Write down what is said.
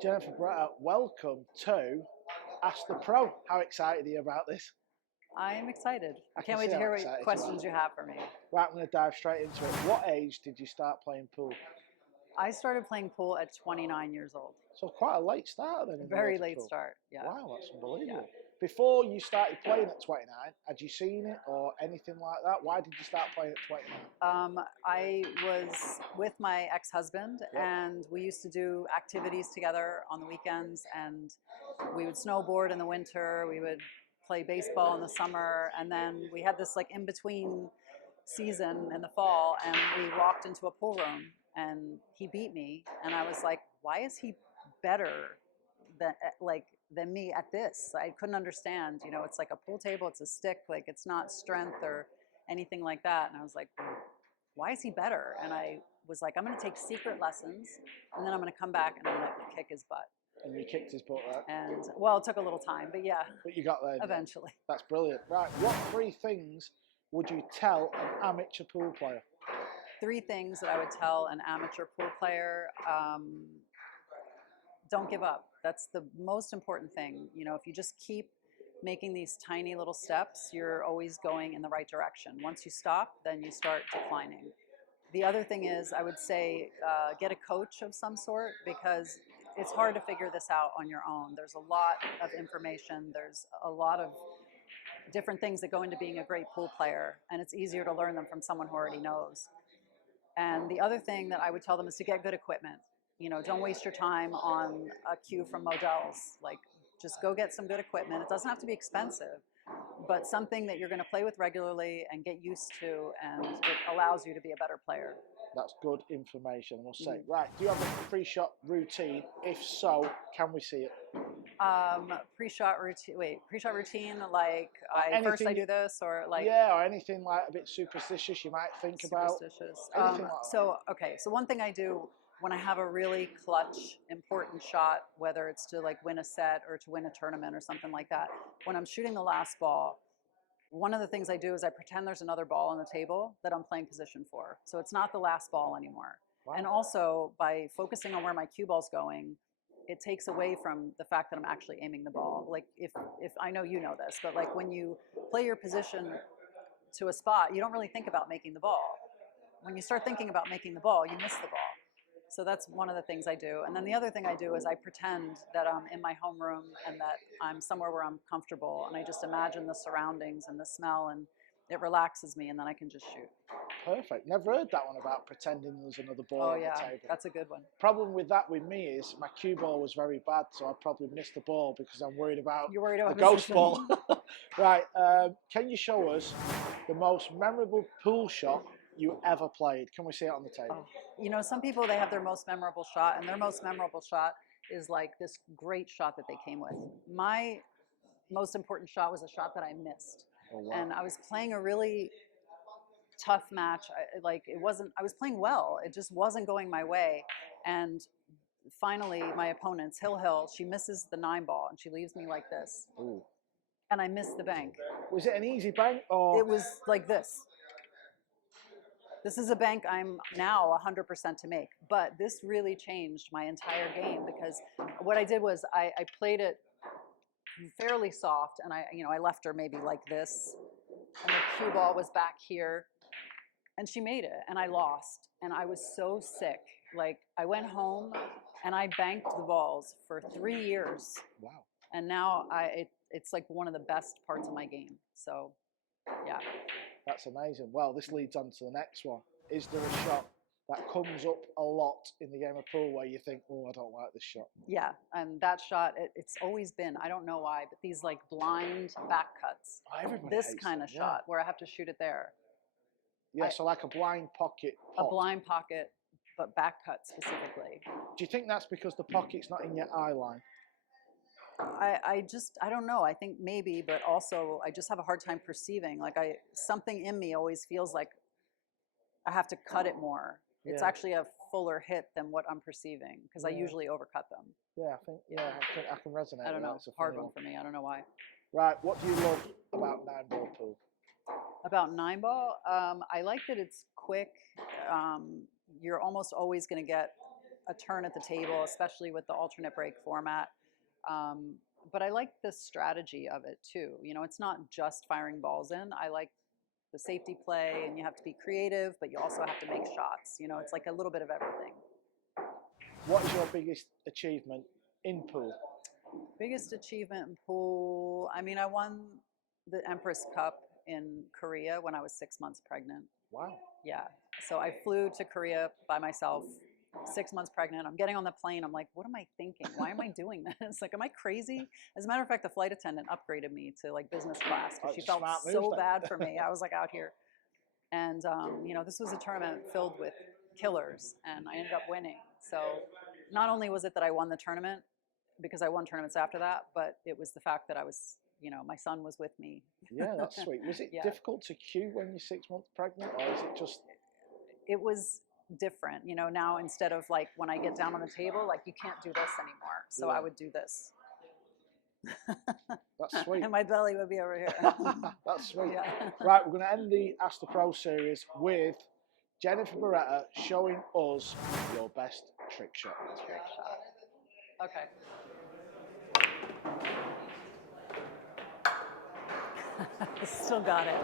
Jennifer Bretta, welcome to Ask the Pro. How excited are you about this? I'm excited. I I can't can wait see to how hear what excited you questions are. you have for me. Right, I'm going to dive straight into it. What age did you start playing pool? I started playing pool at 29 years old. So quite a late start then in the world Very of late pool. start, yeah. Wow, that's unbelievable. Yeah. Before you started playing at 29, had you seen it or anything like that? Why did you start playing at 29? I was with my ex-husband Yep. and we used to do activities together on the weekends, and we would snowboard in the winter, we would play baseball in the summer, and then we had this like in-between season in the fall, and we walked into a pool room and he beat me, and I was like, why is he better than me at this? I couldn't understand. It's like a pool table, it's a stick, like it's not strength or anything like that. And I was like, why is he better? And I was like, I'm going to take secret lessons, and then I'm going to come back and I'm going to kick his butt. And you kicked his butt, right? And well, it took a little time, but yeah, But you got there. eventually. That's brilliant. Right, what three things would you tell an amateur pool player? Three things that I would tell an amateur pool player. Don't give up. That's the most important thing. If you just keep making these tiny little steps, you're always going in the right direction. Once you stop, then you start declining. The other thing is, I would say, get a coach of some sort, because it's hard to figure this out on your own. There's a lot of information. There's a lot of different things that go into being a great pool player, and it's easier to learn them from someone who already knows. And the other thing that I would tell them is to get good equipment. Don't waste your time on a cue from Modell's. Like, just go get some good equipment. It doesn't have to be expensive, but something that you're going to play with regularly and get used to, and it allows you to be a better player. That's good information, I must say. Right, do you have a pre-shot routine? If so, can we see it? Pre-shot routine. Wait, pre-shot routine. Like, first I do this, or like. Yeah, or anything like a bit superstitious you might think about. Superstitious. Anything like that. So one thing I do when I have a really clutch, important shot, whether it's to like win a set or to win a tournament or something like that, when I'm shooting the last ball, one of the things I do is I pretend there's another ball on the table that I'm playing position for. So it's not the last ball anymore. Wow. And also, by focusing on where my cue ball's going, it takes away from the fact that I'm actually aiming the ball. Like, if I know you know this, but like when you play your position to a spot, you don't really think about making the ball. When you start thinking about making the ball, you miss the ball. So that's one of the things I do. And then the other thing I do is I pretend that I'm in my homeroom and that I'm somewhere where I'm comfortable, and I just imagine the surroundings and the smell, and it relaxes me, and then I can just shoot. Perfect. Never heard that one about pretending there's another ball on the table. That's a good one. Problem with that with me is my cue ball was very bad, so I probably missed the ball because I'm worried about the ghost ball. Right. Can you show us the most memorable pool shot you ever played? Can we see it on the table? Some people, they have their most memorable shot, and their most memorable shot is like this great shot that they came with. My most important shot was a shot that I missed. Oh, wow. And I was playing a really tough match. I was playing well. It just wasn't going my way. And finally, my opponent's Hill, she misses the 9 ball, and she leaves me like this. Ooh. And I missed the bank. Was it an easy bank, or? It was like this. This is a bank I'm now 100% to make, but this really changed my entire game, because what I did was I played it fairly soft, and I left her maybe like this, and the cue ball was back here, and she made it, and I lost, and I was so sick. Like, I went home and I banked the balls for 3 years. Wow. And now it's like one of the best parts of my game. So, yeah. That's amazing. Well, this leads on to the next one. Is there a shot that comes up a lot in the game of pool where you think, oh, I don't like this shot? Yeah, and that shot, it's always been, I don't know why, but these like blind back cuts. This kind of shot where I have to shoot it there. Yeah, so like a blind pocket pot. A blind pocket, but back cut specifically. Do you think that's because the pocket's not in your eye line? I don't know. I think maybe, but also I just have a hard time perceiving. Like, something in me always feels like I have to cut it more. Yeah. It's actually a fuller hit than what I'm perceiving, because I usually overcut them. Yeah, I can resonate. I don't know. It's a hard one for me. I don't know why. Right. What do you love about 9-ball pool? About 9-ball, I like that it's quick. You're almost always going to get a turn at the table, especially with the alternate break format. But I like the strategy of it too. You know, it's not just firing balls in. I like the safety play, and you have to be creative, but you also have to make shots. You know, it's like a little bit of everything. What is your biggest achievement in pool? Biggest achievement in pool, I mean, I won the Empress Cup in Korea when I was 6 months pregnant. Wow. Yeah. So I flew to Korea by myself, 6 months pregnant. I'm getting on the plane. I'm like, what am I thinking? Why am I doing this? Like, am I crazy? As a matter of fact, the flight attendant upgraded me to like business class because she felt so bad for me. I was like out here. And, you know, this was a tournament filled with killers, and I ended up winning. So not only was it that I won the tournament, because I won tournaments after that, but it was the fact that I was, you know, my son was with me. Yeah, that's sweet. Was it difficult to cue when you're 6 months pregnant, or is it just? It was different. You know, now instead of like when I get down on the table, like you can't do this anymore. So I would do this. That's sweet. And my belly would be over here. That's sweet. Yeah. Right, we're going to end the Ask the Pro series with Jennifer Barretta showing us your best trick shot. Trick shot. Okay. Still got it.